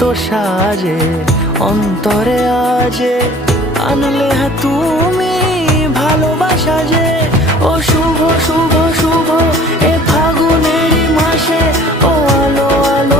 এত সাজে অন্তরে আজে আনলে হ্যাঁ তুমি ভালোবাসা যে। ও শুভ শুভ শুভ এ ফাগুনেরই মাসে, ও আলো আলো